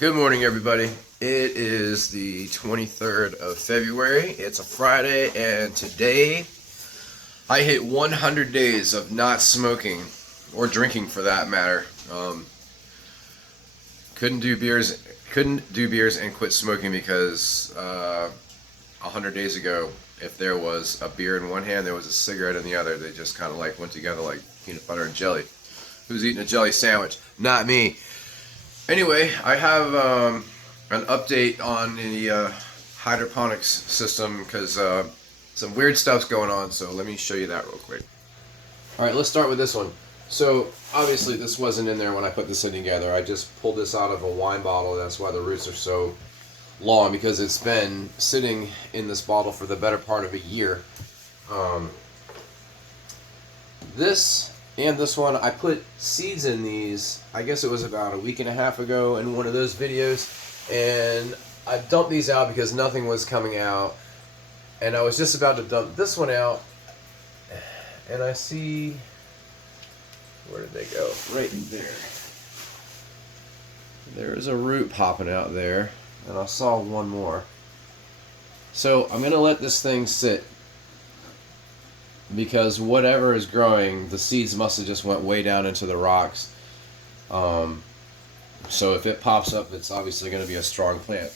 Good morning, everybody. It is the 23rd of February. It's a Friday, and today I hit 100 days of not smoking or drinking, for that matter. Couldn't do beers and quit smoking because 100 days ago, if there was a beer in one hand, there was a cigarette in the other. They just kind of like went together like peanut butter and jelly. Who's eating a jelly sandwich? Not me. Anyway, I have an update on the hydroponics system because some weird stuff's going on, so let me show you that real quick. Alright, let's start with this one. So, obviously this wasn't in there when I put this thing together. I just pulled this out of a wine bottle. That's why the roots are so long, because it's been sitting in this bottle for the better part of a year. This and this one, I put seeds in these, I guess it was about a week and a half ago in one of those videos, and I dumped these out because nothing was coming out, and I was just about to dump this one out, and I see, where did they go? Right in there. There's a root popping out there, and I saw one more. So I'm going to let this thing sit, because whatever is growing, the seeds must have just went way down into the rocks. So if it pops up, it's obviously going to be a strong plant.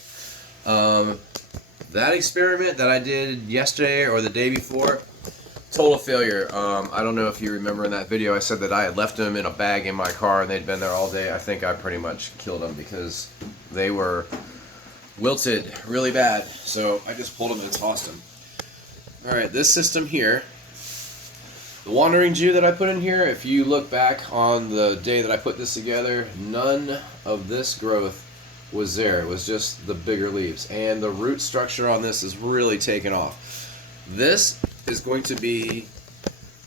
That experiment that I did yesterday or the day before, total failure. I don't know if you remember in that video I said that I had left them in a bag in my car and they'd been there all day. I think I pretty much killed them because they were wilted really bad. So I just pulled them and tossed them. Alright, this system here, the wandering Jew that I put in here, if you look back on the day that I put this together, none of this growth was there. It was just the bigger leaves. And the root structure on this is really taken off. This is going to be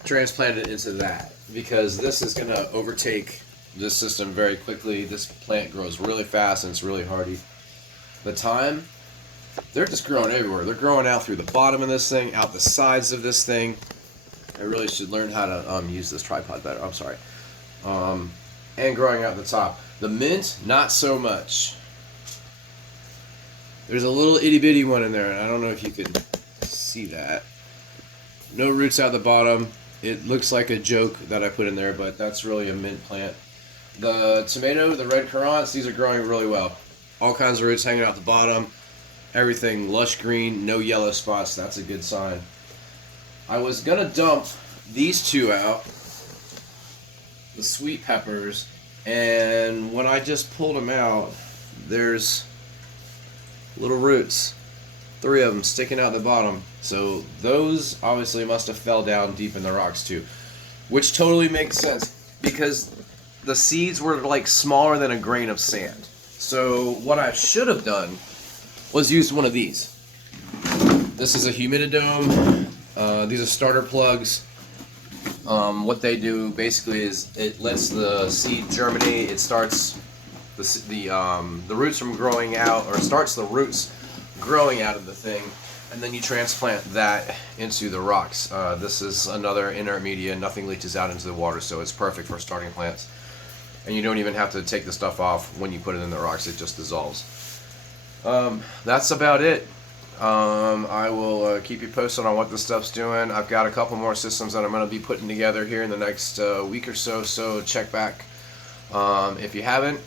transplanted into that, because this is going to overtake this system very quickly. This plant grows really fast and it's really hardy. The thyme, they're just growing everywhere. They're growing out through the bottom of this thing, out the sides of this thing. I really should learn how to use this tripod better. I'm sorry. And growing out the top. The mint, not so much. There's a little itty bitty one in there, and I don't know if you can see that. No roots out the bottom. It looks like a joke that I put in there, but that's really a mint plant. The tomato, the red currants, these are growing really well. All kinds of roots hanging out the bottom. Everything lush green, no yellow spots. That's a good sign. I was going to dump these two out, the sweet peppers, and when I just pulled them out, there's little roots, 3 of them sticking out the bottom. So those obviously must have fell down deep in the rocks too, which totally makes sense because the seeds were like smaller than a grain of sand. So what I should have done was used one of these. This is a humididome. These are starter plugs. What they do basically is it lets the seed germinate. It starts the roots from growing out, or starts the roots growing out of the thing, and then you transplant that into the rocks. This is another inert media. Nothing leaches out into the water, so it's perfect for starting plants. And you don't even have to take the stuff off when you put it in the rocks. It just dissolves. That's about it. I will keep you posted on what this stuff's doing. I've got a couple more systems that I'm going to be putting together here in the next week or so, so check back. If you haven't,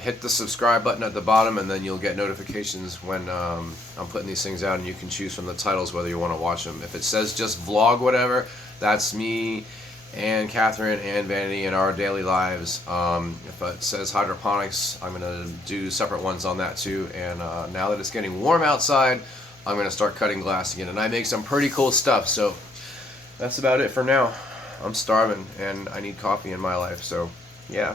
hit the subscribe button at the bottom, and then you'll get notifications when I'm putting these things out, and you can choose from the titles whether you want to watch them. If it says just vlog whatever, that's me and Catherine and Vanity in our daily lives. If it says hydroponics, I'm going to do separate ones on that too. And now that it's getting warm outside, I'm going to start cutting glass again. And I make some pretty cool stuff. So that's about it for now. I'm starving and I need coffee in my life. So yeah.